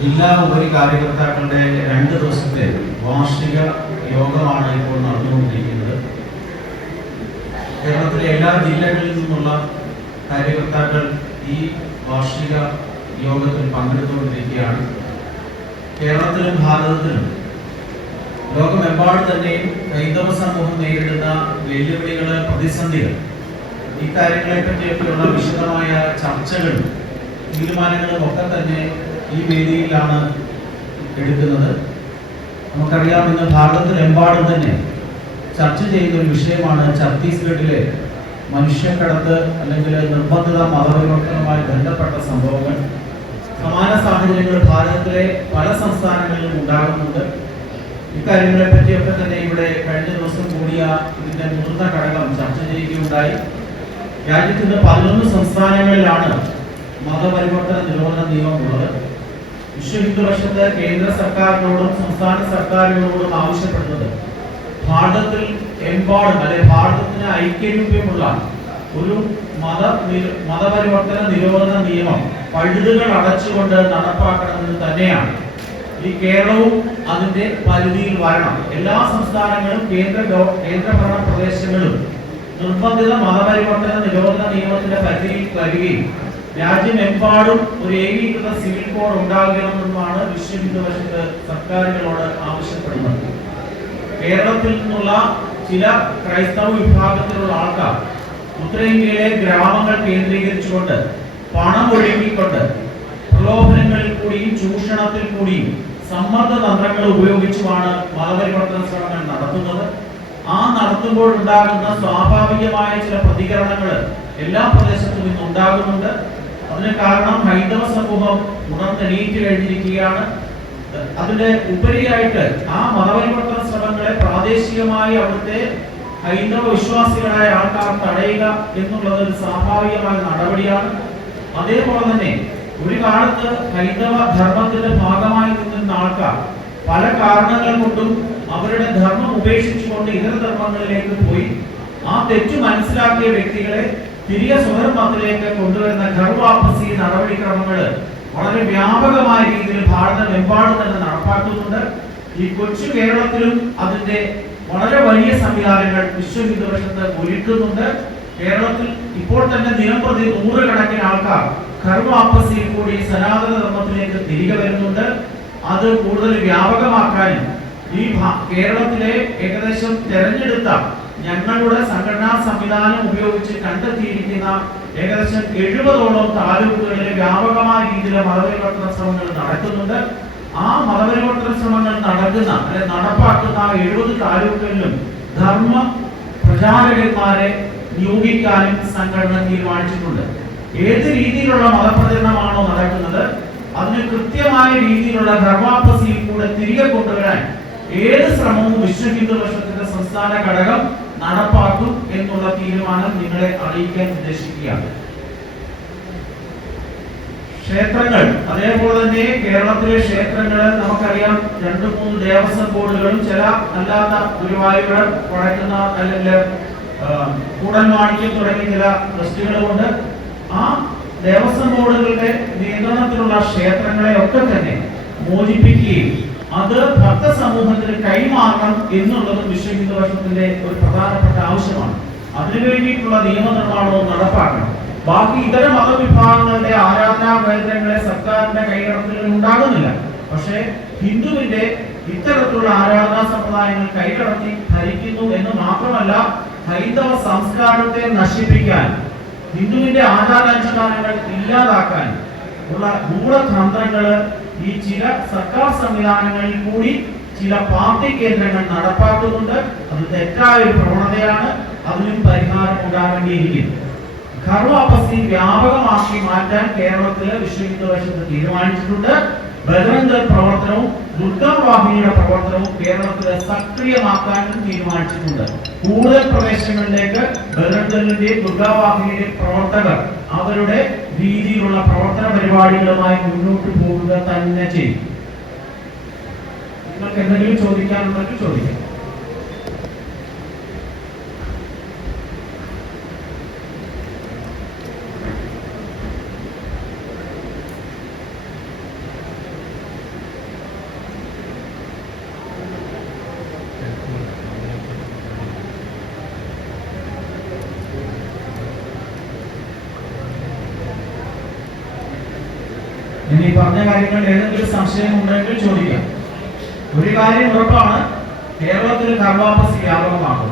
ജില്ലാ ഉപരി കാര്യകർത്താക്കളുടെ രണ്ട് ദിവസത്തെ വാർഷിക യോഗമാണ് ഇപ്പോൾ നടന്നുകൊണ്ടിരിക്കുന്നത്. കേരളത്തിലെ എല്ലാ ജില്ലകളിൽ നിന്നുള്ള കാര്യകർത്താക്കൾ ഈ വാർഷിക യോഗത്തിൽ പങ്കെടുത്തുകൊണ്ടിരിക്കുകയാണ്. കേരളത്തിലും ഭാരതത്തിലും ലോകമെമ്പാടും തന്നെയും ഹൈന്ദവ സമൂഹം നേരിടുന്ന വെല്ലുവിളികൾ പ്രതിസന്ധികൾ ഇക്കാര്യങ്ങളെ പറ്റിയൊക്കെയുള്ള വിശദമായ ചർച്ചകളും തീരുമാനങ്ങളും ഒക്കെ തന്നെ ഈ വേദിയിലാണ് എടുക്കുന്നത്. നമുക്കറിയാം ഇന്ന് ഭാരതത്തിലെമ്പാടും തന്നെ ചർച്ച ചെയ്യുന്ന ഒരു വിഷയമാണ് ഛത്തീസ്ഗഡിലെ മനുഷ്യക്കടത്ത് അല്ലെങ്കിൽ നിർബന്ധിത മതപരിവർത്തനവുമായി ബന്ധപ്പെട്ട സംഭവങ്ങൾ. സമാന സാഹചര്യങ്ങൾ ഭാരതത്തിലെ പല സംസ്ഥാനങ്ങളിലും ഉണ്ടാകുന്നുണ്ട്. ഇക്കാര്യങ്ങളെ പറ്റിയൊക്കെ തന്നെ ഇവിടെ കഴിഞ്ഞ ദിവസം കൂടിയ ഇതിന്റെ മുതിർന്ന ഘടകം ചർച്ച ചെയ്യുകയുണ്ടായി. രാജ്യത്തിന്റെ പതിനൊന്ന് സംസ്ഥാനങ്ങളിലാണ് മതപരിവർത്തന നിരോധന നിയമം ഉള്ളത് വിശ്വ ഹിന്ദു വർഷത്ത് കേന്ദ്ര സർക്കാരിനോടും സംസ്ഥാന സർക്കാരുകളോടും ആവശ്യപ്പെടുന്നത് ഭാരതത്തിൽ എമ്പാടും അല്ലെ ഭാരതത്തിന് ഐക്യരൂപ്യമുള്ള ഒരു മത മതപരിവർത്തന നിരോധന നിയമം പഴുതുകൾ അടച്ചുകൊണ്ട് നടപ്പാക്കണമെന്ന് തന്നെയാണ്. ഈ കേരളവും അതിന്റെ പരിധിയിൽ വരണം. എല്ലാ സംസ്ഥാനങ്ങളും കേന്ദ്ര കേന്ദ്രഭരണ പ്രദേശങ്ങളും നിർബന്ധിത മതപരിവർത്തന നിരോധന നിയമത്തിന്റെ പരിധിയിൽ വരികയും രാജ്യമെമ്പാടും ഒരു ഏകീകൃത സിവിൽ കോഡ് ഉണ്ടാകണമെന്നുമാണ് വിശ്വ ഹിന്ദു സർക്കാരുകളോട് ആവശ്യപ്പെടുന്നത്. കേരളത്തിൽ നിന്നുള്ള ചില ക്രൈസ്തവ വിഭാഗത്തിലുള്ള ആൾക്കാർ ഉത്തരേന്ത്യയിലെ ഗ്രാമങ്ങൾ കേന്ദ്രീകരിച്ചുകൊണ്ട് പണം ഒഴുകിക്കൊണ്ട് പ്രലോഭനങ്ങളിൽ കൂടിയും ചൂഷണത്തിൽ കൂടിയും സമ്മർദ്ദ തന്ത്രങ്ങൾ ഉപയോഗിച്ചുമാണ് മതപരിവർത്തന ശ്രമങ്ങൾ നടത്തുന്നത്. ആ നടത്തുമ്പോൾ ഉണ്ടാകുന്ന സ്വാഭാവികമായ ചില പ്രതികരണങ്ങൾ എല്ലാ പ്രദേശത്തും ഇന്ന് ഉണ്ടാകുന്നുണ്ട് അതിന് കാരണം ഹൈന്ദവ സമൂഹം ഉണർന്നെണീറ്റ് കഴിഞ്ഞിരിക്കുകയാണ്. അതിന്റെ ഉപരിയായിട്ട് ആ മതപരിവർത്തന ശ്രമങ്ങളെ പ്രാദേശികമായി അവിടുത്തെ ഹൈന്ദവ വിശ്വാസികളായ ആൾക്കാർ തടയുക എന്നുള്ളത് ഒരു സ്വാഭാവികമായ നടപടിയാണ്. അതേപോലെ തന്നെ ഒരു കാലത്ത് ഹൈന്ദവ ധർമ്മത്തിന്റെ ഭാഗമായി നിന്നിരുന്ന ആൾക്കാർ പല കാരണങ്ങൾ കൊണ്ടും അവരുടെ ധർമ്മം ഉപേക്ഷിച്ചുകൊണ്ട് ഇതര ധർമ്മങ്ങളിലേക്ക് പോയി. ആ തെറ്റു മനസ്സിലാക്കിയ വ്യക്തികളെ തിരികെ സ്വധർമ്മത്തിലേക്ക് കൊണ്ടുവരുന്ന ഗർവാപസി നടപടിക്രമങ്ങൾ വളരെ വ്യാപകമായ രീതിയിൽ ഭാരതമെമ്പാടും തന്നെ നടപ്പാക്കുന്നുണ്ട്. ഈ കൊച്ചു കേരളത്തിലും അതിന്റെ വളരെ വലിയ സംവിധാനങ്ങൾ വിശ്വ ഹിന്ദു പരിഷത്ത് ഒരുക്കുന്നുണ്ട്. കേരളത്തിൽ ഇപ്പോൾ തന്നെ ദിനംപ്രതി നൂറുകണക്കിന് ആൾക്കാർ കർവാപ്പസിയിൽ കൂടി സനാതന ധർമ്മത്തിലേക്ക് തിരികെ വരുന്നുണ്ട്. അത് കൂടുതൽ വ്യാപകമാക്കാനും ഈ കേരളത്തിലെ ഏകദേശം തെരഞ്ഞെടുത്ത ഞങ്ങളുടെ സംഘടനാ സംവിധാനം ഉപയോഗിച്ച് കണ്ടെത്തിയിരിക്കുന്ന ഏകദേശം എഴുപതോളം താലൂക്കുകളിൽ വ്യാപകമായ രീതിയിലെ മതപരിവർത്തന ശ്രമങ്ങൾ നടക്കുന്നുണ്ട്. ആ മതപരിവർത്തന ശ്രമങ്ങൾ നടക്കുന്ന അല്ലെ നടപ്പാക്കുന്ന എഴുപത് താലൂക്കുകളിലും ധർമ്മ പ്രചാരകന്മാരെ നിയോഗിക്കാനും സംഘടന തീരുമാനിച്ചിട്ടുണ്ട്. ഏത് രീതിയിലുള്ള മതപ്രചരണമാണോ നടക്കുന്നത് അതിന് കൃത്യമായ രീതിയിലുള്ള ധർമാപ്പസിയിൽ കൂടെ തിരികെ കൊണ്ടുവരാൻ ഏത് ശ്രമവും വിശ്വ ഹിന്ദു സംസ്ഥാന ഘടകം നടപ്പാക്കും എന്നുള്ള തീരുമാനം നിങ്ങളെ അറിയിക്കാൻ ഉദ്ദേശിക്കുകയാണ്. ക്ഷേത്രങ്ങൾ അതേപോലെ തന്നെ കേരളത്തിലെ ക്ഷേത്രങ്ങൾ നമുക്കറിയാം രണ്ട് മൂന്ന് ദേവസ്വം ബോർഡുകളും ചില അല്ലാത്ത ഗുരുവായൂർ കുഴക്കുന്ന അല്ലെങ്കിൽ ആ, കൂടൽമാണിക്യം തുടങ്ങിയ ചില ട്രസ്റ്റുകളുമുണ്ട് ആ ദേവസ്വം ബോർഡുകളുടെ നിയന്ത്രണത്തിലുള്ള ക്ഷേത്രങ്ങളെ ഒക്കെ തന്നെ മോചിപ്പിക്കുകയും അത് ഭക്ത സമൂഹത്തിന് കൈമാറണം എന്നുള്ളത് വിശ്വ ഹിന്ദു വർഷത്തിന്റെ ഒരു പ്രധാനപ്പെട്ട ആവശ്യമാണ്. അതിനു വേണ്ടിയിട്ടുള്ള നിയമനിർമ്മാണവും നടപ്പാക്കണം. ബാക്കി ഇതര മതവിഭാഗങ്ങളുടെ ആരാധനാ കേന്ദ്രങ്ങളെ സർക്കാരിന്റെ കൈകടത്തലുകൾ ഉണ്ടാകുന്നില്ല. പക്ഷേ ഹിന്ദുവിന്റെ ഇത്തരത്തിലുള്ള ആരാധനാ സമ്പ്രദായങ്ങൾ കൈകടത്തി ഭരിക്കുന്നു എന്ന് മാത്രമല്ല ഹൈന്ദവ സംസ്കാരത്തെ നശിപ്പിക്കാൻ ഹിന്ദുവിന്റെ ആചാരാനുഷ്ഠാനങ്ങൾ ഇല്ലാതാക്കാൻ ഉള്ള ഗൂഢതന്ത്രങ്ങൾ ഈ ചില സർക്കാർ സംവിധാനങ്ങളിൽ കൂടി ചില പാർട്ടി കേന്ദ്രങ്ങൾ നടപ്പാക്കുന്നുണ്ട്. അത് തെറ്റായ ഒരു പ്രവണതയാണ്. അതിനും പരിഹാരം ഉണ്ടാകേണ്ടിയിരിക്കുന്നു. ഖർവാപസി വ്യാപകമാക്കി മാറ്റാൻ കേരളത്തിലെ വിശ്വ ഹിന്ദു പരിഷത്ത് തീരുമാനിച്ചിട്ടുണ്ട്. ബജറംഗൽ പ്രവർത്തനവും ദുർഗാവാഹിനിയുടെ പ്രവർത്തനവും കേരളത്തിലെ സക്രിയമാക്കാനും തീരുമാനിച്ചിട്ടുണ്ട്. കൂടുതൽ പ്രദേശങ്ങളിലേക്ക് ബജറംഗലിന്റെയും ദുർഗാവാഹിനിയുടെയും പ്രവർത്തകർ അവരുടെ രീതിയിലുള്ള പ്രവർത്തന പരിപാടികളുമായി മുന്നോട്ട് പോവുക തന്നെ ചെയ്യും. നിങ്ങൾക്ക് എന്തെങ്കിലും ചോദിക്കാനുണ്ടെങ്കിൽ ചോദിക്കാം. ഇനി പറഞ്ഞ കാര്യങ്ങളിൽ ഏതെങ്കിലും സംശയം ഉണ്ടെങ്കിൽ ചോദിക്കാം. ഒരു കാര്യം ഉറപ്പാണ് കേരളത്തിൽ കർവാപസി വ്യാപകമാണ്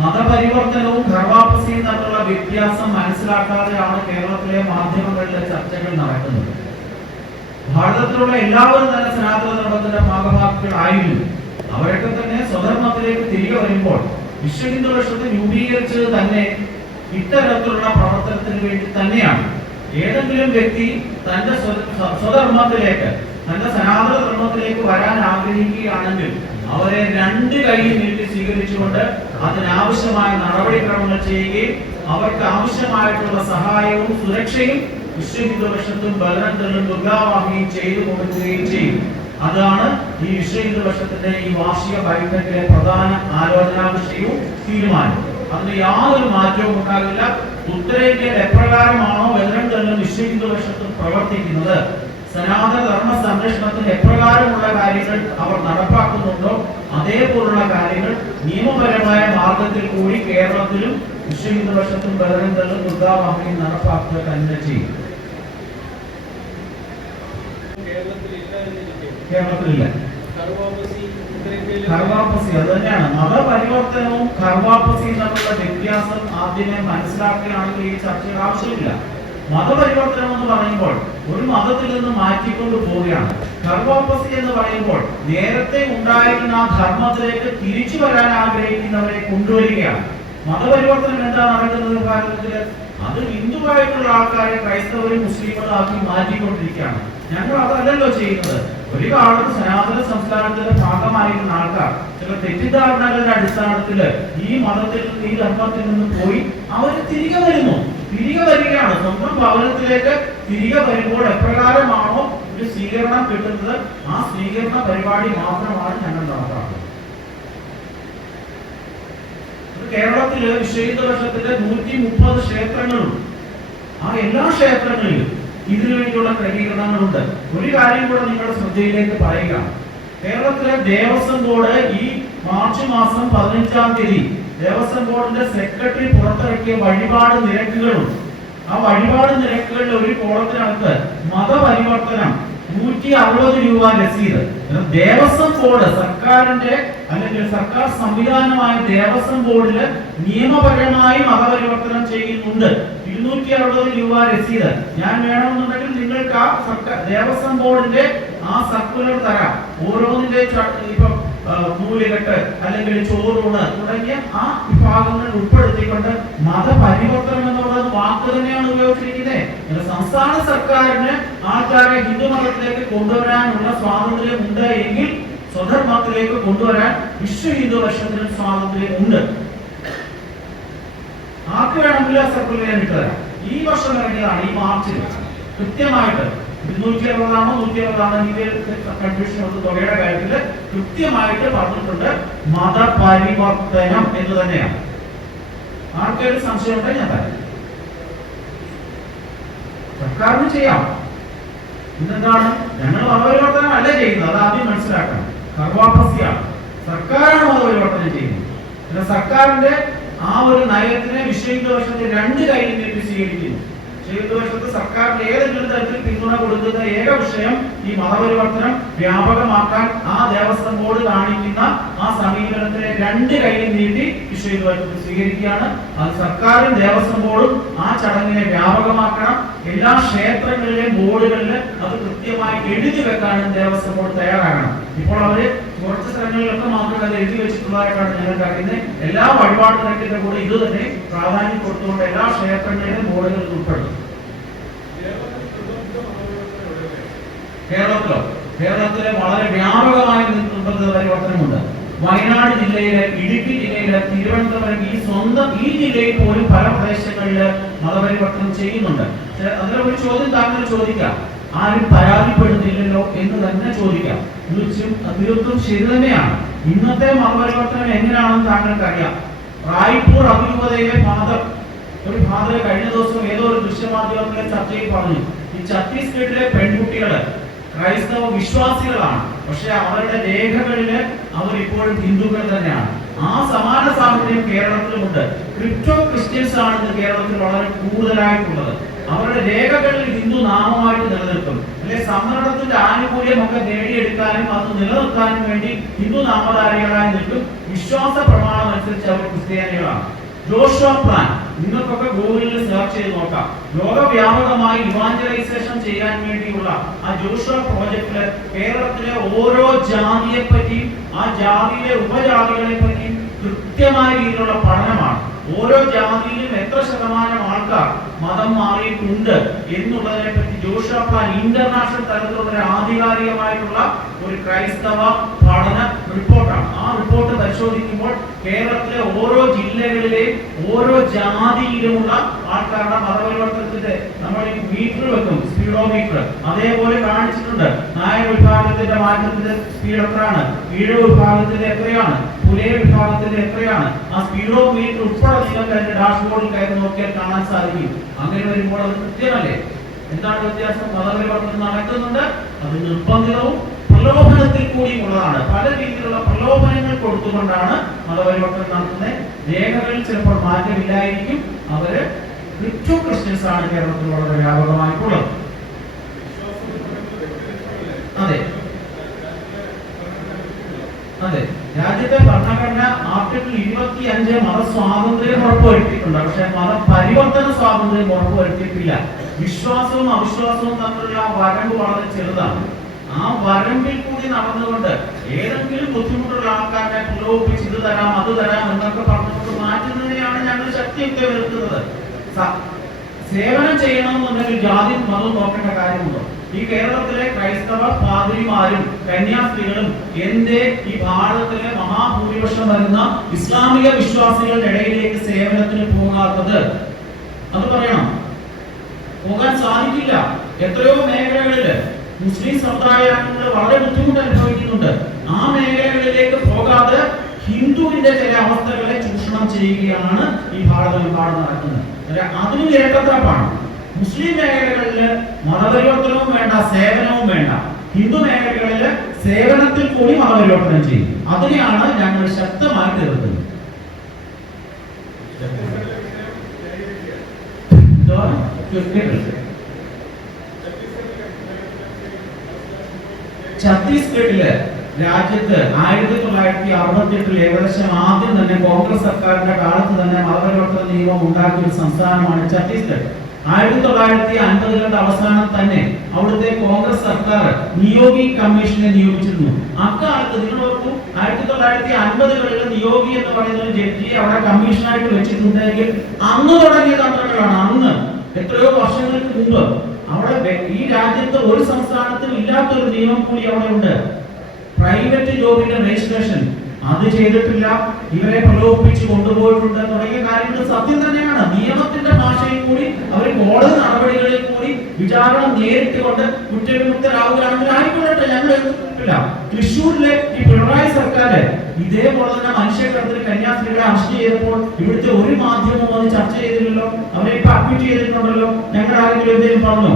മതപരിവർത്തനവും ഘർവാപ്പസിയും തമ്മിലുള്ള വ്യത്യാസം മനസ്സിലാക്കാതെയാണ് കേരളത്തിലെ മാധ്യമങ്ങളിലെ ചർച്ചകൾ നടക്കുന്നത്. ഭാരതത്തിലുള്ള എല്ലാവരും തന്നെ സനാതന ധർമ്മത്തിന്റെ ആയിരുന്നു. അവരൊക്കെ തന്നെ സ്വധർമ്മത്തിലേക്ക് തിരികെ വരുമ്പോൾ വിശ്വ ഹിന്ദു പരിഷത്ത് രൂപീകരിച്ചത് തന്നെ ഇത്തരത്തിലുള്ള പ്രവർത്തനത്തിന് വേണ്ടി തന്നെയാണ്. ഏതെങ്കിലും വ്യക്തി തന്റെ സ്വ- സ്വ- സ്വധർമ്മത്തിലേക്ക് തന്റെ സനാതന ധർമ്മത്തിലേക്ക് വരാൻ ആഗ്രഹിക്കുകയാണെങ്കിൽ അവരെ രണ്ട് കൈയും നീട്ടി സ്വീകരിച്ചുകൊണ്ട് അതിനാവശ്യമായ നടപടിക്രമങ്ങൾ ചെയ്യുകയും അവർക്ക് ആവശ്യമായിട്ടുള്ള സഹായവും സുരക്ഷയും വിശ്വഹിന്ദുപക്ഷത്തും ഹിന്ദു പരിഷത്തും ദുർഗാവാഹിയും ചെയ്തു കൊടുക്കുകയും ചെയ്യും. അതാണ് ഈ വിശ്വഹിന്ദുപക്ഷത്തിന്റെ ഈ വാർഷിക ബൈഠക്കിലെ പ്രധാന ആലോചനാ വിഷയവും തീരുമാനം അതിന് യാതൊരു മാറ്റവും ഉണ്ടാകില്ല. ഉത്തരേന്ത്യയിൽ എപ്രകാരമാണോ വിശ്വ ഹിന്ദു പരിഷത്തും പ്രവർത്തിക്കുന്നത്? സനാതന ധർമ്മ സംരക്ഷണത്തിന് എപ്രകാരമുള്ള കാര്യങ്ങൾ അവർ നടപ്പാക്കുന്നുണ്ടോ? അതേപോലുള്ള കാര്യങ്ങൾ നിയമപരമായ മാർഗത്തിൽ കൂടി കേരളത്തിലും നിശ്ചയിക്കുന്ന പരിഷത്തും ബലനന്തലും ദുർഗാവാഹിയും നടപ്പാക്കുക തന്നെ ചെയ്യും. കേരളത്തിലില്ല ഉത്തരേന്ത്യയിലെ കർവാപ്പസി അത് തന്നെയാണ്. മതപരിവർത്തനവും കർവാപ്പസി എന്നുള്ള വ്യത്യാസം ആദ്യമേ മനസ്സിലാക്കുകയാണെങ്കിൽ ഈ ചർച്ചയുടെ ആവശ്യമില്ല. മതപരിവർത്തനം എന്ന് പറയുമ്പോൾ ഒരു മതത്തിൽ നിന്ന് മാറ്റിക്കൊണ്ട് പോവുകയാണ്. കർവാപ്പസി എന്ന് പറയുമ്പോൾ നേരത്തെ ഉണ്ടായിരുന്ന ആ ധർമ്മത്തിലേക്ക് തിരിച്ചു വരാൻ ആഗ്രഹിക്കുന്നവരെ കൊണ്ടുവരികയാണ്. മതപരിവർത്തനം എന്താ നടക്കുന്നത് ഭാരതത്തിൽ അത് ഹിന്ദുവായിട്ടുള്ള ആൾക്കാരെ ക്രൈസ്തവരും മുസ്ലിങ്ങളും ആക്കി മാറ്റിക്കൊണ്ടിരിക്കുകയാണ്. ഞങ്ങൾ അതല്ലല്ലോ ചെയ്യുന്നത്. ഒരു കാലത്ത് സനാതന സംസ്കാരത്തിന്റെ ഭാഗമായിരുന്ന ആൾക്കാർ ചില തെറ്റിദ്ധാരണകളുടെ അടിസ്ഥാനത്തിൽ ഈ മതത്തിൽ നിന്ന് ഈ ധർമ്മത്തിൽ നിന്ന് പോയി അവർ തിരികെ വരുന്നു. തിരികെ വരികയാണ്. സ്വന്തം ഭവനത്തിലേക്ക് തിരികെ വരുമ്പോൾ എപ്രകാരമാണോ ഒരു സ്വീകരണം കിട്ടുന്നത്? ആ സ്വീകരണ പരിപാടി മാത്രമാണ് ഞങ്ങൾ നടത്താറുള്ളത് കേരളത്തിലെ വിശ്വഹിന്ദ വർഷത്തിന്റെ നൂറ്റി മുപ്പത് ക്ഷേത്രങ്ങളുണ്ട്. ആ എല്ലാ ക്ഷേത്രങ്ങളിലും ഇതിനു വേണ്ടിയുള്ള ക്രമീകരണങ്ങളുണ്ട്. ഒരു കാര്യം കൂടെ നിങ്ങളുടെ ശ്രദ്ധയിലേക്ക് പറയുക. കേരളത്തിലെ ദേവസ്വം ബോർഡ് ഈ മാർച്ച് മാസം പതിനഞ്ചാം തീയതി ദേവസ്വം ബോർഡിന്റെ സെക്രട്ടറി പുറത്തിറക്കിയ വഴിപാട് നിരക്കുകളുണ്ട്. ആ വഴിപാട് നിരക്കുകളിൽ ഒരു കോളത്തിനകത്ത് മതപരിവർത്തനം നൂറ്റി അറുപത് രൂപ രസീത്. ദേവസ്വം ബോർഡ് സർക്കാരിന്റെ അല്ലെങ്കിൽ സർക്കാർ സംവിധാനമായ ദേവസ്വം ബോർഡിൽ നിയമപരമായി മതപരിവർത്തനം ചെയ്യുന്നുണ്ട്. ഇരുന്നൂറ്റി അറുപത് രൂപ രസീത്. ഞാൻ വേണമെന്നുണ്ടെങ്കിൽ നിങ്ങൾക്ക് ആ സർക്കാർ ദേവസ്വം ബോർഡിന്റെ ആ സർക്കുലർ തരാം. ഓരോന്നിന്റെ ഇപ്പൊ നൂലുകെട്ട് അല്ലെങ്കിൽ ചോറൂണ് തുടങ്ങിയ ആ വിഭാഗങ്ങൾ ഉൾപ്പെടുത്തിക്കൊണ്ട് മതപരിവർത്തനം എന്നുള്ളത് വാക്ക് തന്നെയാണ് ഉപയോഗിച്ചിരിക്കുന്നത് സംസ്ഥാന സർക്കാരിന് ആൾക്കാരെ ഹിന്ദു മതത്തിലേക്ക് കൊണ്ടുവരാനുള്ള സ്വാതന്ത്ര്യം ഉണ്ട് എങ്കിൽ സ്വധർമ്മത്തിലേക്ക് കൊണ്ടുവരാൻ വിശ്വ ഹിന്ദു വർഷത്തിന് സ്വാതന്ത്ര്യം ഉണ്ട്. ആർക്ക് വേണമെങ്കിലും ആ സർക്കുലർ ഞാൻ ഈ വർഷം ഇറങ്ങിയതാണ് ഈ മാർച്ചിൽ കൃത്യമായിട്ട് ഇരുന്നൂറ്റി അറുപതാണോ നൂറ്റി അറുപതാണോ എനിക്ക് കൺഫ്യൂഷൻ തുകയുടെ കാര്യത്തിൽ കൃത്യമായിട്ട് പറഞ്ഞിട്ടുണ്ട്. മതപരിവർത്തനം എന്ന് തന്നെയാണ്. ആർക്കൊരു സംശയം ഉണ്ടെങ്കിൽ ഞാൻ തരാം സർക്കാരിന് ചെയ്യാം. ഇന്നെന്താണ്? ഞങ്ങൾ മതപരിവർത്തനം അല്ല ചെയ്യുന്നത്. അത് ആദ്യം മനസ്സിലാക്കണം. സർവാപസ്യാണ് സർക്കാരാണ് മതപരിവർത്തനം ചെയ്യുന്നത്. പിന്നെ സർക്കാരിന്റെ ആ ഒരു നയത്തിനെ വിശ്വഹിന്ദു രണ്ട് കൈയിൽ നീട്ടി സ്വീകരിക്കുന്നു. വിശ്വഹിന്ദു സർക്കാർ സർക്കാരിന് ഏതെങ്കിലും തരത്തിൽ പിന്തുണ കൊടുക്കുന്ന ഏക വിഷയം ഈ മതപരിവർത്തനം വ്യാപകമാക്കാൻ ആ ദേവസ്വം ബോർഡ് കാണിക്കുന്ന ആ സമീപനത്തിനെ രണ്ട് കൈയിൽ നീട്ടി വർഷത്തിൽ സ്വീകരിക്കുകയാണ്. അത് സർക്കാരും ദേവസ്വം ബോർഡും ആ ചടങ്ങിനെ വ്യാപകമാക്കണം. എല്ലാ ക്ഷേത്രങ്ങളിലെയും ബോർഡുകളിൽ അത് കൃത്യമായി എഴുതി വെക്കാനും ദേവസ്വം ബോർഡ് തയ്യാറാകണം. ഇപ്പോൾ അവർ കുറച്ച് സ്ഥലങ്ങളിലൊക്കെ മാത്രമേ അത് എഴുതി വെച്ചിട്ടുള്ളതായിട്ടാണ് ഞാൻ അറിയുന്നത് എല്ലാ വഴിപാട് നിരക്കിന്റെ കൂടെ ഇത് തന്നെ പ്രാധാന്യം കൊടുത്തുകൊണ്ട് എല്ലാ ക്ഷേത്രങ്ങളിലും ബോർഡുകൾ ഉൾപ്പെടുത്തും കേരളത്തിലോ? കേരളത്തിലെ വളരെ വ്യാപകമായ നിർബന്ധ പരിവർത്തനമുണ്ട്. വയനാട് ജില്ലയിലെ ഇടുക്കി ജില്ലയിലെ തിരുവനന്തപുരം ഈ സ്വന്തം ഈ ജില്ലയിൽ പോലും പല പ്രദേശങ്ങളിൽ മതപരിവർത്തനം ചെയ്യുന്നുണ്ട്. അതിലൊരു ചോദ്യം താങ്കൾ ചോദിക്കാം. ആരും പരാതിപ്പെടുന്നില്ലല്ലോ എന്ന് തന്നെ ചോദിക്കാം. തീർച്ചയും തീർത്തും ശരി തന്നെയാണ്. ഇന്നത്തെ മതപരിവർത്തനം എങ്ങനെയാണെന്ന് താങ്കൾക്ക് അറിയാം. റായ്പൂർ അഭിരൂപതയിലെ ഫാദർ ഒരു ഫാദർ കഴിഞ്ഞ ദിവസം ഏതോ ഒരു ദൃശ്യമാധ്യമത്തിലെ ചർച്ചയിൽ പറഞ്ഞു ഈ ഛത്തീസ്ഗഡിലെ പെൺകുട്ടികൾ ക്രൈസ്തവ വിശ്വാസികളാണ്. പക്ഷെ അവരുടെ രേഖകളിൽ അവർ ഇപ്പോഴും ഹിന്ദുക്കൾ തന്നെയാണ്. ആ സമാന സാഹചര്യം കേരളത്തിലുമുണ്ട്. ക്രിപ്റ്റോ ക്രിസ്ത്യൻസ് ആണ് കേരളത്തിൽ വളരെ കൂടുതലായിട്ടുള്ളത്. അവരുടെ രേഖകളിൽ ഹിന്ദു നാമമായിട്ട് നിലനിൽക്കും അല്ലെ ആനുകൂല്യം ഒക്കെ നേടിയെടുക്കാനും അത് നിലനിർത്താനും വേണ്ടി ഹിന്ദു നാമധാരികളായി നിൽക്കും. വിശ്വാസ പ്രമാണം അനുസരിച്ച് അവർ ക്രിസ്ത്യാനികളാണ്. ജോഷുവ പ്ലാൻ നിങ്ങൾക്കൊക്കെ ഗൂഗിളിൽ സെർച്ച് ചെയ്ത് നോക്കാം. ലോകവ്യാപകമായി ഇവാഞ്ചലൈസേഷൻ ചെയ്യാൻ വേണ്ടിയുള്ള ആ ജോഷുവ പ്രോജക്റ്റിൽ കേരളത്തിലെ ഓരോ ജാതിയെ പറ്റിയും ആ ജാതിയിലെ ഉപജാതികളെ പറ്റിയും കൃത്യമായ രീതിയിലുള്ള പഠനമാണ്. ഓരോ ജാതിയിലും എത്ര ശതമാനം ആൾക്കാർ മതം മാറിയിട്ടുണ്ട് എന്നുള്ളതിനെ പറ്റി ജോഷുവ ഇന്റർനാഷണൽ തലത്തിലുള്ള ആധികാരികമായിട്ടുള്ള ഒരു ക്രൈസ്തവ പഠന റിപ്പോർട്ടാണ്. ആ റിപ്പോർട്ട് പരിശോധിക്കുമ്പോൾ കേരളത്തിലെ ഓരോ ജില്ലകളിലെയും ഓരോ ജാതിയിലുമുള്ള ആൾക്കാരുടെ മതപരിവർത്തനത്തിന്റെ നമ്മൾ ഈ മീറ്റർ വെക്കും സ്പീഡോമീറ്റർ. അതേപോലെ കാണിച്ചിട്ടുണ്ട്. നായർ വിഭാഗത്തിന്റെ മാറ്റത്തിന്റെ സ്പീഡ് എത്രയാണ്? കീഴ് വിഭാഗത്തിന്റെ എത്രയാണ്? പുലയ വിഭാഗത്തിന്റെ എത്രയാണ്? ആ സ്പീഡോമീറ്റർ ഉൾപ്പെടെ നിങ്ങൾക്ക് അതിന്റെ ഡാഷ്ബോർഡിൽ കയറി നോക്കിയാൽ കാണാൻ സാധിക്കും. അങ്ങനെ വരുമ്പോൾ അത് കൃത്യമല്ലേ? എന്താണ് വ്യത്യാസം? മതപരിവർത്തനം നടക്കുന്നുണ്ട്. അത് നിർബന്ധിതവും പ്രലോഭനത്തിൽ കൂടിയുള്ളതാണ്. പല രീതിയിലുള്ള പ്രലോഭനങ്ങൾ കൊടുത്തുകൊണ്ടാണ് മതപരിവർത്തനം നടത്തുന്നത്. രേഖകളിൽ ചിലപ്പോൾ മാറ്റമില്ലായിരിക്കും. അവർ ക്രിപ്റ്റോ ക്രിസ്ത്യൻസ് ആണ് കേരളത്തിൽ വളരെ വ്യാപകമായിട്ടുള്ളത്. അതെ. അതെ. രാജ്യത്തെ ഭരണഘടന ആർട്ടിക്കിൾ ഇരുപത്തി അഞ്ച് മതസ്വാതന്ത്ര്യം ഉറപ്പുവരുത്തിയിട്ടുണ്ട്. പക്ഷെ മതപരിവർത്തന സ്വാതന്ത്ര്യം ഉറപ്പുവരുത്തിയിട്ടില്ല. വിശ്വാസവും അവിശ്വാസവും തമ്മിലുള്ള വരമ്പ് വളരെ ചെറുതാണ്. ആ വരമ്പിൽ കൂടി നടന്നുകൊണ്ട് ഏതെങ്കിലും ബുദ്ധിമുട്ടുള്ള ആൾക്കാരെ പ്രലോഭിപ്പിച്ച് ഇത് തരാം അത് തരാം എന്നൊക്കെ പറഞ്ഞുകൊണ്ട് മാറ്റുന്നതിനെയാണ് ഞങ്ങൾ ശക്തിയൊക്കെ വരുത്തുന്നത് സേവനം ചെയ്യണമെന്നുണ്ടെങ്കിൽ ജാതി മതം നോക്കേണ്ട കാര്യമുണ്ടോ? ഈ കേരളത്തിലെ ക്രൈസ്തവ പാതിരിമാരും കന്യാസ്ത്രീകളും എന്റെ ഈ ഭാരതത്തിലെ മഹാഭൂരിപക്ഷം വരുന്ന ഇസ്ലാമിക വിശ്വാസികളുടെ ഇടയിലേക്ക് സേവനത്തിന് പോകാത്തത് അത് പറയണം. പോകാൻ സാധിക്കില്ല. എത്രയോ മേഖലകളിൽ മുസ്ലിം സമുദായങ്ങൾ വളരെ ബുദ്ധിമുട്ട് അനുഭവിക്കുന്നുണ്ട് ആ മേഖലകളിലേക്ക് പോകാതെ ഹിന്ദുവിന്റെ ചില അവസ്ഥകളെ ചൂഷണം ചെയ്യുകയാണ് ഈ ഭാരതമെമ്പാടും നടക്കുന്നത് അതിനും ഇരട്ടത്താപ്പാണ് മുസ്ലിം മേഖലകളിൽ മതപരിവർത്തനവും വേണ്ട സേവനവും വേണ്ട. ഹിന്ദു മേഖലകളിൽ സേവനത്തിൽ കൂടി മതപരിവർത്തനം ചെയ്യും. അതിനെയാണ് ഞങ്ങൾ ശക്തമായി എതിർക്കുന്നത്. ഛത്തീസ്ഗഡിൽ രാജ്യത്ത് ആയിരത്തി തൊള്ളായിരത്തി അറുപത്തി എട്ടിൽ ഏകദേശം ആദ്യം തന്നെ കോൺഗ്രസ് സർക്കാരിന്റെ കാലത്ത് തന്നെ മതപരിവർത്തന നിയമം ഉണ്ടാക്കിയ ഒരു സംസ്ഥാനമാണ് ഛത്തീസ്ഗഡ്. ആയിരത്തി തൊള്ളായിരത്തി അൻപതുകളുടെ അവസാനം തന്നെ അവിടുത്തെ കോൺഗ്രസ് സർക്കാർ നിയോഗി കമ്മീഷനെ നിയോഗിച്ചിരുന്നു. അക്കാലത്ത് നിങ്ങൾ ഓർക്കൂ ആയിരത്തി തൊള്ളായിരത്തി അൻപതുകളിൽ നിയോഗി എന്ന് പറയുന്ന ഒരു ജഡ്ജിയെ അവിടെ കമ്മീഷനായിട്ട് വെച്ചിട്ടുണ്ടെങ്കിൽ അന്ന് തുടങ്ങിയ തന്ത്രങ്ങളാണ്. അന്ന് എത്രയോ വർഷങ്ങൾക്ക് മുമ്പ് അവിടെ ഈ രാജ്യത്ത് ഒരു സംസ്ഥാനത്തും ഇല്ലാത്തൊരു നിയമം കൂടി അവിടെ ഉണ്ട്. പ്രൈവറ്റ് ജോബിന്റെ രജിസ്ട്രേഷൻ. അത് ചെയ്തിട്ടില്ല. ഇവരെ പ്രലോഭിപ്പിച്ച് കൊണ്ടുപോയിട്ടുണ്ട്. തുടങ്ങിയ കാര്യങ്ങൾ സത്യം തന്നെയാണ്. നിയമത്തിന്റെ ഭാഷയിൽ കൂടി അവർ കോടതി നടപടികളിൽ കൂടി വിചാരണ നേരിട്ട് കൊണ്ട് കുറ്റവിമുക്തരാവുകയാണെങ്കിൽ ആയിക്കൊള്ളട്ടെ തൃശ്ശൂരിലെ ഈ പിണറായി സർക്കാർ ഇതേപോലെ തന്നെ മനുഷ്യക്കടത്തിൽ കന്യാസ്ത്രീകളെ അറസ്റ്റ് ചെയ്തപ്പോൾ ഇവിടുത്തെ ഒരു മാധ്യമവും അത് ചർച്ച ചെയ്തില്ലല്ലോ. അവരെ ഇപ്പൊ അക്യൂട്ട് ചെയ്തിട്ടുണ്ടല്ലോ. ഞങ്ങൾ ആരെങ്കിലും എന്തെങ്കിലും പറഞ്ഞോ?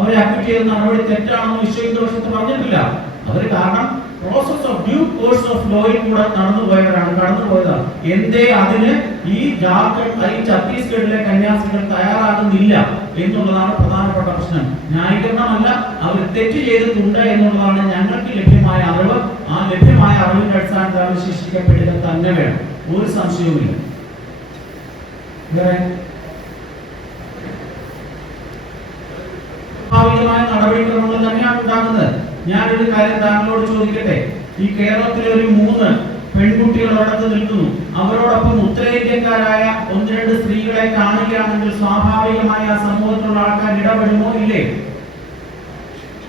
അവരെ അക്യൂട്ട് ചെയ്ത നടപടി തെറ്റാണെന്ന് വിശ്വ ഹിന്ദു വർഷത്ത് പറഞ്ഞിട്ടില്ല. അവർ കാരണം process of due course of ലോയിൽ കൂടെ നടന്നു പോയവരാണ്. കടന്നു പോയതാണ്. എന്തേ അതിന് ഈ ജാർഖണ്ഡ് ഈ ഛത്തീസ്ഗഡിലെ കന്യാസികൾ തയ്യാറാകുന്നില്ല എന്നുള്ളതാണ് പ്രധാനപ്പെട്ട പ്രശ്നം. ന്യായീകരണമല്ല അവർ തെറ്റ് ചെയ്തിട്ടുണ്ട് എന്നുള്ളതാണ് ഞങ്ങൾക്ക് ലഭ്യമായ അറിവ്. ആ ലഭ്യമായ അറിവിന്റെ അടിസ്ഥാനത്തിൽ അവർ ശിക്ഷിക്കപ്പെടുക തന്നെ വേണം. ഒരു സംശയവുമില്ല. സ്വാഭാവികമായ നടപടിക്രമങ്ങൾ തന്നെയാണ് ഉണ്ടാകുന്നത്. ഞാനൊരു കാര്യം താങ്കളോട് ചോദിക്കട്ടെ? ഈ കേരളത്തിലെ ഒരു മൂന്ന് പെൺകുട്ടികൾ അടുത്ത് നിൽക്കുന്നു. അവരോടൊപ്പം ഉത്തരേന്ത്യക്കാരായ ഒന്ന് രണ്ട് സ്ത്രീകളെ കാണുകയാണെങ്കിൽ സ്വാഭാവികമായി ആ സമൂഹത്തിലുള്ള ആൾക്കാർ ഇടപെടുമോ? ഇല്ലേ?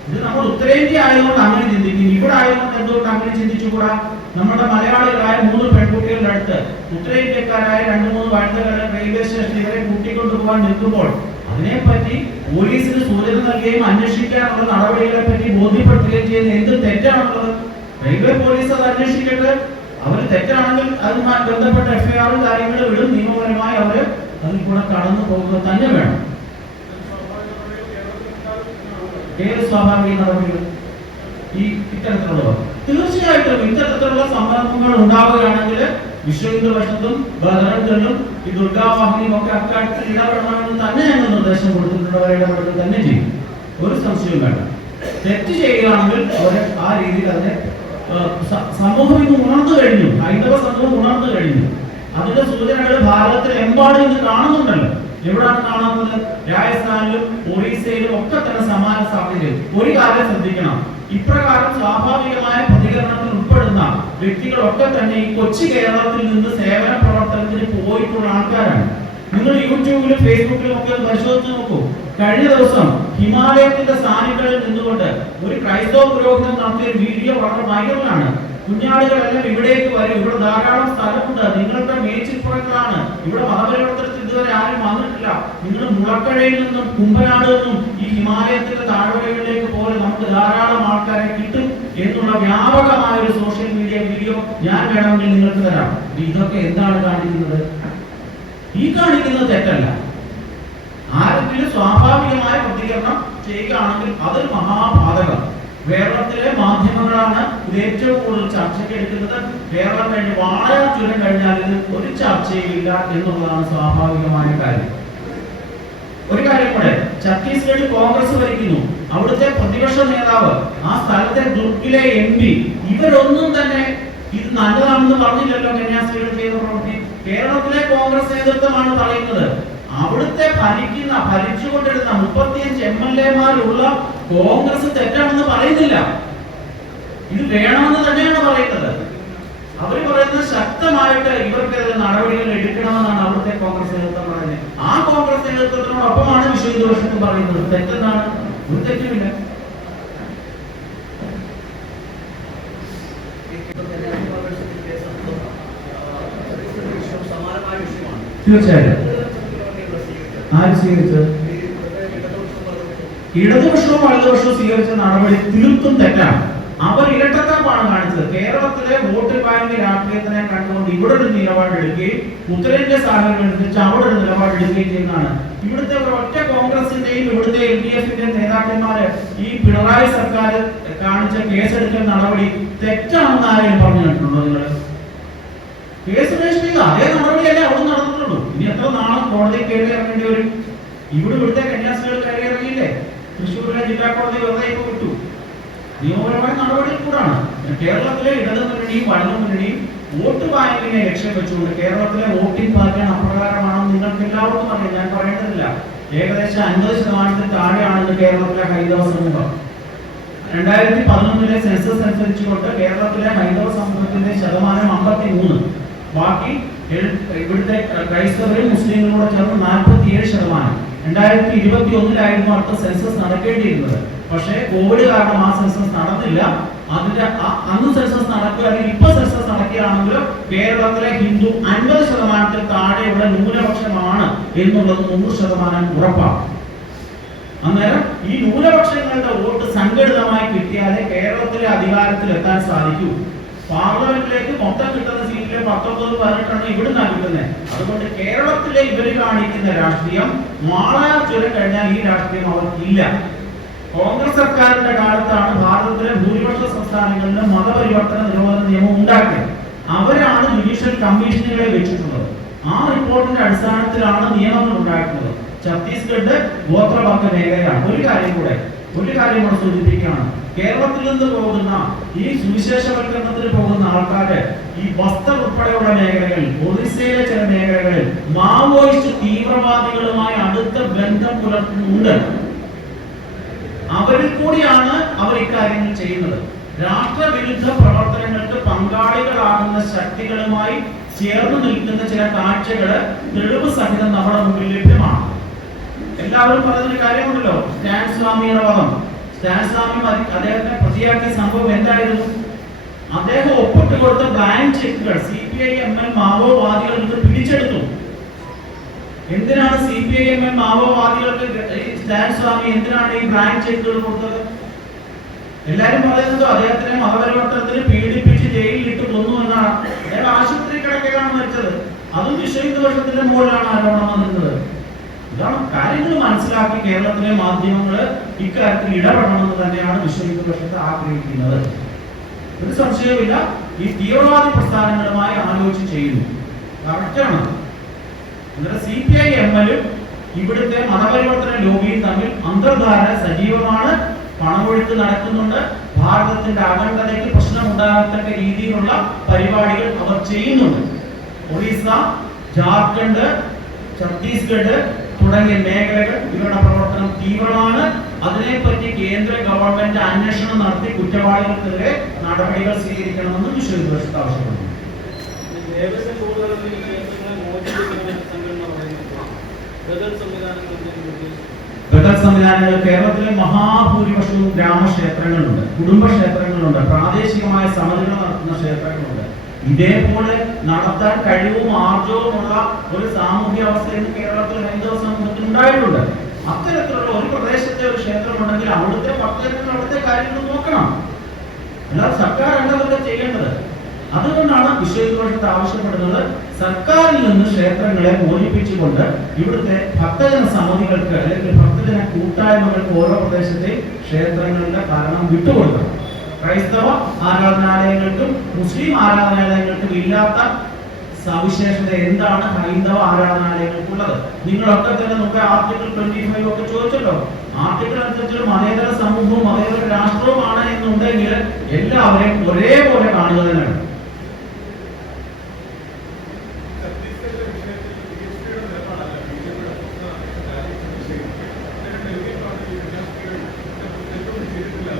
ഇത് നമ്മൾ ഉത്തരേന്ത്യ ആയതുകൊണ്ട് അങ്ങനെ ചിന്തിക്കും ഇവിടെ ആയതുകൊണ്ട് എന്തുകൊണ്ട് അങ്ങനെ ചിന്തിച്ചുകൂടാ നമ്മുടെ മലയാളികളായ മൂന്ന് പെൺകുട്ടികളുടെ അടുത്ത് ഉത്തരേന്ത്യക്കാരായ രണ്ട് മൂന്ന് വനിതകളെ റെയിൽവേ സ്റ്റേഷനിൽ ഇവരെ കൂട്ടിക്കൊണ്ടുപോകാൻ നിൽക്കുമ്പോൾ അതിനെപ്പറ്റി പോലീസിന് സൂചന നൽകുകയും അന്വേഷിക്കാനുള്ള നടപടികളെ പറ്റി ബോധ്യപ്പെടുത്തുകയും ചെയ്യുന്ന എന്ത് തെറ്റാണുള്ളത്? റെയിൽവേ പോലീസ് അത് അന്വേഷിക്കട്ടെ. അവർ തെറ്റാണെങ്കിൽ അതുമായി ബന്ധപ്പെട്ട എഫ്ഐആറും കാര്യങ്ങളും ഇടും. നിയമപരമായി അവർ അതിൽ കൂടെ കടന്നു പോകുക തന്നെ വേണം. ഏത് സ്വാഭാവിക നടപടികൾ? ഈ ഇത്തരത്തിലുള്ളവർ. തീർച്ചയായിട്ടും ഇത്തരത്തിലുള്ള സന്ദർഭങ്ങൾ ഉണ്ടാവുകയാണെങ്കിൽ ഹിന്ദു പരിഷത്തും ബഹ്റൈനിലും ഈ ദുർഗാവാഹിനിയും ഒക്കെ അക്കാര്യത്തിൽ ഇടപെടണമെന്ന് തന്നെ ഞങ്ങൾ നിർദ്ദേശം കൊടുത്തിട്ടുണ്ട് ഇടപെടുക തന്നെ ചെയ്യും. ഒരു സംശയവും വേണ്ട. തെറ്റ് ചെയ്യുകയാണെങ്കിൽ അവരെ ആ രീതിയിൽ അതിനെ സമൂഹം ഇന്ന് ഉണർന്നു കഴിഞ്ഞു. ഹൈന്ദവ സമൂഹം ഉണർന്നു കഴിഞ്ഞു. അതിന്റെ സൂചനകൾ ഭാരതത്തിൽ എമ്പാടും ഇന്ന് കാണുന്നുണ്ടല്ലോ. എവിടാണ് കാണുന്നത് രാജസ്ഥാനിലും ഒറീസയിലും ഒക്കെ തന്നെ സമാന സാഹചര്യം ഒരു കാര്യം ശ്രദ്ധിക്കണം. ഇപ്രകാരം സ്വാഭാവികമായ പ്രതികരണത്തിൽ ഉൾപ്പെടുന്ന വ്യക്തികളൊക്കെ തന്നെ ഈ കൊച്ചു കേരളത്തിൽ നിന്ന് സേവന പ്രവർത്തനത്തിന് പോയിട്ടുള്ള ആൾക്കാരാണ്. നിങ്ങൾ യൂട്യൂബിലും ഫേസ്ബുക്കിലും ഒക്കെ പരിശോധിച്ച് നോക്കൂ. കഴിഞ്ഞ ദിവസം ഹിമാലയത്തിന്റെ സ്ഥാനികളിൽ നിന്നുകൊണ്ട് ഒരു ക്രൈസ്തവ പുരോഹിതൻ നടത്തിയ വീഡിയോ വളരെ വൈറലാണ്. കുഞ്ഞാടുകളെല്ലാം ഇവിടേക്ക് വരും. ഇവിടെ ധാരാളം സ്ഥലമുണ്ട്. നിങ്ങളുടെ മേച്ചിൽപ്പുറങ്ങളാണ്. ഇവിടെ മതപരിവർത്തനത്തിൽ ഇതുവരെ ആരും വന്നിട്ടില്ല. നിങ്ങൾ മുളക്കഴയിൽ നിന്നും കുമ്പനാട് നിന്നും ഈ ഹിമാലയത്തിന്റെ താഴ്വരകളിലേക്ക് പോലെ നമുക്ക് ധാരാളം ആൾക്കാരെ കിട്ടും. എന്നുള്ള വ്യാപകമായ ഒരു സോഷ്യൽ മീഡിയ വീഡിയോ ഞാൻ വേണമെങ്കിൽ നിങ്ങൾക്ക് തരാം. ഇതൊക്കെ എന്താണ് കാണിക്കുന്നത്? ഈ കാണിക്കുന്നത് തെറ്റല്ല. ആരെങ്കിലും സ്വാഭാവികമായ പ്രതികരണം ചെയ്യുകയാണെങ്കിൽ അതൊരു മഹാപാതകം കേരളത്തിലെ മാധ്യമങ്ങളാണ് ഇത് ഏറ്റവും കൂടുതൽ ചർച്ചയ്ക്ക് എടുക്കുന്നത്. കേരളം കഴിഞ്ഞ് വളരെ ചുരം കഴിഞ്ഞാൽ ഇത് ഒരു ചർച്ചയില്ല എന്നുള്ളതാണ് സ്വാഭാവികമായ കാര്യം. ഒരു കാര്യം കൂടെ ഛത്തീസ്ഗഡിൽ കോൺഗ്രസ് ഭരിക്കുന്നു. അവിടുത്തെ പ്രതിപക്ഷ നേതാവ് ആ സ്ഥലത്തെ ദുർഗിലെ എം പി ഇവരൊന്നും തന്നെ ഇത് നല്ലതാണെന്ന് പറഞ്ഞില്ലല്ലോ കന്യാസ്ത്രീകൾ ചെയ്ത പ്രവൃത്തി. കേരളത്തിലെ കോൺഗ്രസ് നേതൃത്വമാണ് പറയുന്നത്. അവിടുത്തെ ഭരിക്കുന്ന ഭരിച്ചുകൊണ്ടിരുന്ന മുപ്പത്തിയഞ്ച് എം എൽ എമാരുള്ള കോൺഗ്രസ് തെറ്റാണെന്ന് പറയുന്നില്ല. ഇത് വേണമെന്ന് തന്നെയാണ് പറയുന്നത്. അവർ പറയുന്നത് ശക്തമായിട്ട് ഇവർക്കെതിരെ നടപടികൾ എടുക്കണമെന്നാണ് അവിടുത്തെ കോൺഗ്രസ് നേതൃത്വം പറയുന്നത്. ആ കോൺഗ്രസ് നേതൃത്വത്തിനോടൊപ്പമാണ് വിശ്വ ഹിന്ദു പരിഷത്ത് പറയുന്നത്. തെറ്റെന്താണ്? ഒരു തെറ്റുമില്ല സമാനമായ വിഷയമാണ് തീർച്ചയായും ആര് സ്വീകരിച്ചത് ഇടതുപക്ഷവും വലതുപക്ഷവും സ്വീകരിച്ച നടപടി തീർത്തും തെറ്റാണ്. അവർ ഇരട്ടത്താപ്പാണ് കാണിച്ചത്. കേരളത്തിലെ വോട്ട് ബാങ്ക് രാഷ്ട്രീയത്തിനെ കണ്ടുകൊണ്ട് ഇവിടെ ഒരു നിലപാടെടുക്കുകയും ഉത്തരേന്ത്യ സാഹചര്യം അനുസരിച്ച് അവിടെ ഒരു നിലപാടെടുക്കുകയും ചെയ്യുന്നതാണ്. ഇവിടുത്തെ ഒറ്റ കോൺഗ്രസിന്റെയും ഇവിടുത്തെ എൽ ഡി എഫിന്റെയും നേതാക്കന്മാര് ഈ പിണറായി സർക്കാർ കാണിച്ച കേസെടുക്കൽ നടപടി തെറ്റാണെന്ന് ആരെയും പറഞ്ഞു കേട്ടിട്ടുണ്ടോ നിങ്ങൾ കേസ് രജിസ്റ്റർ ചെയ്ത അതേ നടപടിയല്ലേ അവിടെ നടന്നിട്ടുള്ളൂ. ഇനി എത്ര നാളും കോടതി കയറി ഇറങ്ങേണ്ടി വരും? ഇവിടെ ഇവിടുത്തെ കന്യാസ്ത്രീകൾ കയറി ഇറങ്ങിയില്ലേ തൃശ്ശൂരിലെ ജില്ലാ കോടതി വെറുതെ ഇപ്പൊ വിട്ടു. നിയമപരമായ നടപടി കൂടാണ്. കേരളത്തിലെ ഇടത് മുന്നണിയും വലതു മുന്നണിയും വോട്ട് ബാങ്കിനെ ലക്ഷ്യം വെച്ചുകൊണ്ട് കേരളത്തിലെ വോട്ടിംഗ് പാറ്റേൺ അപ്രകാരമാണെന്ന് നിങ്ങൾക്ക് എല്ലാവർക്കും അറിയാം. ഞാൻ പറയേണ്ടതില്ല. ഏകദേശം അൻപത് ശതമാനത്തിൽ താഴെയാണെന്ന് കേരളത്തിലെ ഹൈന്ദവ സമൂഹം. രണ്ടായിരത്തി പതിനൊന്നിലെ സെൻസസ് അനുസരിച്ചുകൊണ്ട് കേരളത്തിലെ ഹൈന്ദവ സമൂഹത്തിന്റെ ശതമാനം അമ്പത്തി മൂന്ന് ബാക്കി ഇവിടുത്തെ ക്രൈസ്തവരും മുസ്ലിങ്ങളും കൂടെ ചേർന്ന് നാൽപ്പത്തി ഏഴ് ശതമാനം. രണ്ടായിരത്തി ഇരുപത്തി ഒന്നിലായിരുന്നു അടുത്ത സെൻസസ് നടക്കേണ്ടിയിരുന്നത്. പക്ഷേ കോവിഡ് കാരണം ആ സെൻസസ് നടന്നില്ല. അതിന്റെ അന്ന് സെൻസസ് നടക്കുകയാണെങ്കിൽ ഇപ്പൊ സെൻസസ് നടക്കുകയാണെങ്കിൽ കേരളത്തിലെ ഹിന്ദു അൻപത് ശതമാനത്തിൽ താഴെയുള്ള ന്യൂനപക്ഷമാണ് എന്നുള്ളത് നൂറ് ശതമാനം ഉറപ്പാണ്. അന്നേരം ഈ ന്യൂനപക്ഷങ്ങളുടെ വോട്ട് സംഘടിതമായി കിട്ടിയാലേ കേരളത്തിലെ അധികാരത്തിൽ എത്താൻ സാധിക്കൂ. പാർലമെന്റിലേക്ക് മൊത്തം കിട്ടുന്ന സീറ്റിലെ പത്തൊമ്പത് പതിനെട്ടെണ്ണം ഇവിടുന്നാണ് കിട്ടുന്നത് അതുകൊണ്ട് കേരളത്തിലെ ഇവർ കാണിക്കുന്ന രാഷ്ട്രീയം മാളയ ചുരം കഴിഞ്ഞാൽ ഈ രാഷ്ട്രീയം അവർക്കില്ല കോൺഗ്രസ് സർക്കാരിന്റെ കാലത്താണ് ഭാരതത്തിലെ ഭൂരിപക്ഷ സംസ്ഥാനങ്ങളിലും മതപരിവർത്തന നിരോധന നിയമം ഉണ്ടാക്കിയത്. അവരാണ് ജുഡീഷ്യൽ കമ്മീഷനുകളെ വെച്ചിട്ടുള്ളത്. ആ റിപ്പോർട്ടിന്റെ അടിസ്ഥാനത്തിലാണ് നിയമങ്ങൾ ഉണ്ടായിട്ടുള്ളത് ഛത്തീസ്ഗഡ് ഗോത്രവർഗ മേഖലയാണ് ഒരു കാര്യം കൂടെ ഒരു കാര്യം കൂടെ സൂചിപ്പിക്കുകയാണ്. കേരളത്തിൽ നിന്ന് പോകുന്ന ഈ സുവിശേഷവൽക്കരണത്തിന് പോകുന്ന ആൾക്കാര് ഈ വസ്ത്ര ഉൾപ്പെടെയുള്ള മേഖലകളിൽ ഒറീസയിലെ ചില മേഖലകളിൽ മാവോയിസ്റ്റ് തീവ്രവാദികളുമായി അടുത്ത ബന്ധം പുലർത്തുന്നുണ്ട്. അവരിൽ കൂടിയാണ് അവർ ഇക്കാര്യങ്ങൾ ചെയ്യുന്നത്. രാഷ്ട്രവിരുദ്ധ പ്രവർത്തനങ്ങൾക്ക് പങ്കാളികളാകുന്ന ശക്തികളുമായി ചേർന്ന് നിൽക്കുന്ന ചില കാഴ്ചകൾ തെളിവ് സഹിതം നമ്മുടെ മുമ്പിൽ ലഭ്യമാണ്. എല്ലാവരും പറയുന്നൊരു കാര്യമുണ്ടല്ലോ സ്റ്റാൻ സ്വാമിയുടെ വധം സ്റ്റാൻ സ്വാമി അദ്ദേഹത്തെ പ്രതിയാക്കിയ സംഭവം എന്തായിരുന്നു? അദ്ദേഹം ഒപ്പിട്ട് കൊടുത്ത blank ചെക്കുകൾ C P I M L മാവോവാദികളിൽ നിന്ന് പിടിച്ചെടുത്തു. എന്തിനാണ് C P I M M മാവോവാദികൾക്ക് വാങ്ങി സ്വാമി എന്തിനാണ് ഈ ബ്രാൻഡ് ചെക്കുകൾ കൊടുത്തത്? എല്ലാരും പറയുന്നത് അദ്ദേഹത്തിനെ മതപരിവർത്തനത്തിന് പീഡിപ്പിച്ച് ജയിലിൽ ഇട്ടു കൊന്നു എന്നാണ്. അയാൾ ആശുപത്രി കിടക്കുകയാണ് മരിച്ചത്. അതും വിശ്വഹിന്ദുപക്ഷത്തിന്റെ മുകളിലാണ് ആരോപണം വന്നിരുന്നത്. ഇതാണ് കാര്യങ്ങൾ മനസ്സിലാക്കി കേരളത്തിലെ മാധ്യമങ്ങൾ ഇക്കാര്യത്തിൽ ഇടപെടണമെന്ന് തന്നെയാണ് വിശ്വഹിന്ദുപക്ഷത്തെ ആഗ്രഹിക്കുന്നത്. ഒരു സംശയവുമില്ല. ഈ തീവ്രവാദി പ്രസ്ഥാനങ്ങളുമായി ആലോചിച്ച് ചെയ്യുന്നു. കറക്റ്റാണ്. എന്നിട്ട് സി പി ഐ എം എല്ലും ഇവിടുത്തെ മതപരിവർത്തന ലോബിയും തമ്മിൽ അന്തർധാര സജീവമാണ്. പണമൊഴുക്ക് നടക്കുന്നുണ്ട്. ഭാരതത്തിന്റെ അഖണ്ഡതയ്ക്ക് പ്രശ്നമുണ്ടാകത്തക്ക രീതിയിലുള്ള പരിപാടികൾ അവർ ചെയ്യുന്നുണ്ട്. ഒറീസ ജാർഖണ്ഡ് ഛത്തീസ്ഗഡ് തുടങ്ങിയ മേഖലകൾ ഇവരുടെ പ്രവർത്തനം തീവ്രമാണ്. അതിനെപ്പറ്റി കേന്ദ്ര ഗവൺമെന്റ് അന്വേഷണം നടത്തി കുറ്റവാളികൾക്കെതിരെ നടപടികൾ സ്വീകരിക്കണമെന്ന് വിശ്വവിദ്വേഷത്തെ ആവശ്യപ്പെടുന്നു. ബദൽ സംവിധാനങ്ങൾ കേരളത്തിലെ മഹാഭൂരിപക്ഷവും ഗ്രാമക്ഷേത്രങ്ങളുണ്ട് കുടുംബക്ഷേത്രങ്ങളുണ്ട് പ്രാദേശികമായ സമിതികൾ നടത്തുന്ന ക്ഷേത്രങ്ങളുണ്ട്. ഇതേപോലെ നടത്താൻ കഴിവും ആർജവുമുള്ള ഒരു സാമൂഹ്യ അവസ്ഥ ഇന്ന് കേരളത്തിൽ ഹൈന്ദവ സമൂഹത്തിൽ ഉണ്ടായിട്ടുണ്ട്. അത്തരത്തിലുള്ള ഒരു പ്രദേശത്തെ ഒരു ക്ഷേത്രമുണ്ടെങ്കിൽ അവിടുത്തെ ഭക്തജനങ്ങൾ അവിടുത്തെ കാര്യങ്ങൾ നോക്കണം. അല്ലാതെ സർക്കാർ അതൊക്കെ ചെയ്യേണ്ടത്? അതുകൊണ്ടാണ് വിശ്വവിദ്യാഭ്യാസത്തെ ആവശ്യപ്പെടുന്നത് സർക്കാരിൽ നിന്ന് ക്ഷേത്രങ്ങളെ മോചിപ്പിച്ചുകൊണ്ട് ഇവിടുത്തെ ഭക്തജന സമിതികൾക്ക് അല്ലെങ്കിൽ ഭക്തജന കൂട്ടായ്മകൾക്ക് ഓരോ പ്രദേശത്തെ ക്ഷേത്രങ്ങളുടെ ഭരണം വിട്ടുകൊടുക്കണം. ക്രൈസ്തവ ആരാധനാലയങ്ങൾക്കും മുസ്ലിം ആരാധനാലയങ്ങൾക്കും ഇല്ലാത്ത സവിശേഷത എന്താണ് ഹൈന്ദവ ആരാധനാലയങ്ങൾക്കുള്ളത്? നിങ്ങളൊക്കെ തന്നെ നമുക്ക് ആർട്ടിക്കിൾ ട്വന്റി ഫൈവ് ഒക്കെ ചോദിച്ചല്ലോ. ആർട്ടിക്കിൾ അനുസരിച്ച് മതേതര സമൂഹവും മതേതര രാഷ്ട്രവുമാണ് എന്നുണ്ടെങ്കിൽ എല്ലാവരെയും ഒരേപോലെ കാണുക തന്നെയാണ് ഛത്തീസ്ഗഡിലെ വിഷയത്തിൽ ബിജെപിയുടെ നിലപാടല്ല ബിജെപിയുടെ വിഷയം ഡൽഹി പാർട്ടി തെറ്റൊന്നും ചെയ്തിട്ടില്ല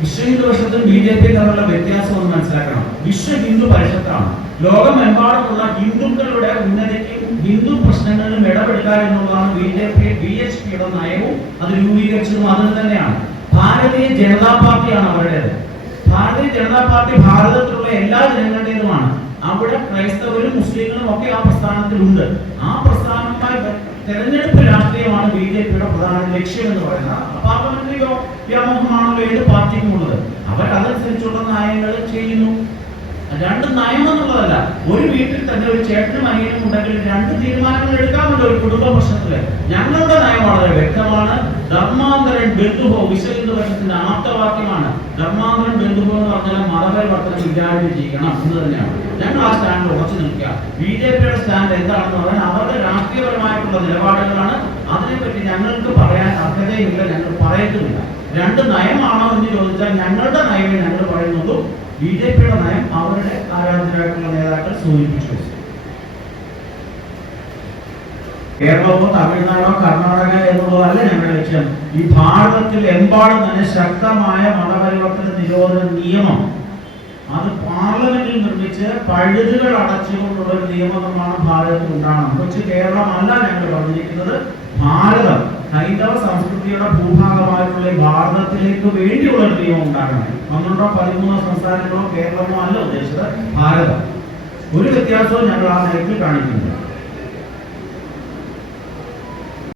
വിശ്വ ഹിന്ദു പരിഷത്തും ബി ജെ പി തമ്മിലുള്ള വ്യത്യാസം ഒന്ന് മനസ്സിലാക്കണം. വിശ്വ ഹിന്ദു പരിഷത്താണ്. ലോകമെമ്പാടുമുള്ള ഹിന്ദുക്കളുടെ ഉന്നതിക്കും ഹിന്ദു പ്രശ്നങ്ങളിലും ഇടപെടുക എന്നുള്ളതാണ് B J P B H പിയുടെ നയവും അത് രൂപീകരിച്ചതും അതിന് തന്നെയാണ്. ഭാരതീയ ജനതാ പാർട്ടിയാണ് അവരുടേത്. ഭാരതീയ ജനതാ പാർട്ടി ഭാരതത്തിലുള്ള എല്ലാ ജനങ്ങളുടേതുമാണ്. അവിടെ ക്രൈസ്തവരും മുസ്ലിങ്ങളും ഒക്കെ ആ പ്രസ്ഥാനത്തിലുണ്ട്. ആ പ്രസ്ഥാനവുമായി തെരഞ്ഞെടുപ്പ് രാഷ്ട്രീയമാണ് ബി ജെ പിയുടെ പ്രധാന ലക്ഷ്യം എന്ന് പറയുന്നത്. പാർലമെന്ററി വ്യാമോഹമാണല്ലോ ഏത് പാർട്ടിക്കും ഉള്ളത് അവർ അതനുസരിച്ചുള്ള നയങ്ങൾ ചെയ്യുന്നു. രണ്ട് നയം എന്നുള്ളതല്ല. ഒരു വീട്ടിൽ തന്നെ ഒരു ചേട്ടനും അനിയനും ഉണ്ടെങ്കിൽ രണ്ട് തീരുമാനങ്ങൾ എടുക്കാമല്ലോ ഒരു കുടുംബ പ്രശ്നത്തിൽ. ഞങ്ങളുടെ നയം വളരെ വ്യക്തമാണ്. ധർമാന്തരൻ ബന്ധുഭോ വിശ്വഹിന്ദു വർഷത്തിന്റെ ആപ്തവാക്യമാണ് ധർമാന്തരൻ ബന്ധുഭോ എന്ന് പറഞ്ഞാൽ മതപരിവർത്തനം വിചാരണ ചെയ്യണം എന്ന് തന്നെയാണ്. ഞങ്ങൾ ആ സ്റ്റാൻഡ് ഉറച്ചു നിൽക്കുക. ബി ജെ പിയുടെ സ്റ്റാൻഡ് എന്താണെന്ന് പറഞ്ഞാൽ അവരുടെ രാഷ്ട്രീയപരമായിട്ടുള്ള നിലപാടുകളാണ്. അതിനെപ്പറ്റി ഞങ്ങൾക്ക് പറയാൻ അർഹതയില്ല ഞങ്ങൾ പറയത്തുമില്ല. രണ്ട് നയമാണോ എന്ന് ചോദിച്ചാൽ ഞങ്ങളുടെ നയമേ ഞങ്ങൾ പറയുന്നുള്ളൂ. ബി ജെ പിയുടെ നയം അവരുടെ ആരാധനയായിട്ടുള്ള നേതാക്കൾ സൂചിപ്പിച്ചു. കേരളമോ തമിഴ്നാടോ കർണാടക എന്നുള്ളതല്ല ഞങ്ങളുടെ ലക്ഷ്യം. ഈ ഭാരതത്തിൽ എമ്പാടും തന്നെ ശക്തമായ മതപരിവർത്തന നിരോധന നിയമം അത് പാർലമെന്റിൽ നിർമ്മിച്ച് പഴുതുകൾ അടച്ചുകൊണ്ടുള്ള ഒരു നിയമനിർമ്മാണം ഭാരതത്തിൽ ഉണ്ടാകണം കൊച്ചു കേരളമല്ല ഞങ്ങൾ പറഞ്ഞിരിക്കുന്നത് ഭാരതം. ഹൈന്ദവ സംസ്കൃതിയുടെ ഭൂഭാഗമായിട്ടുള്ള ഭാരതത്തിലേക്ക് വേണ്ടിയുള്ള ഒരു നിയമം ഉണ്ടാകണം. പന്ത്രണ്ടോ പതിമൂന്നോ സംസ്ഥാനങ്ങളോ കേരളമോ അല്ല ഉദ്ദേശിച്ചത് ഭാരതം. ഒരു വ്യത്യാസവും ഞങ്ങൾ ആ നയത്തിൽ കാണിക്കുന്നില്ല.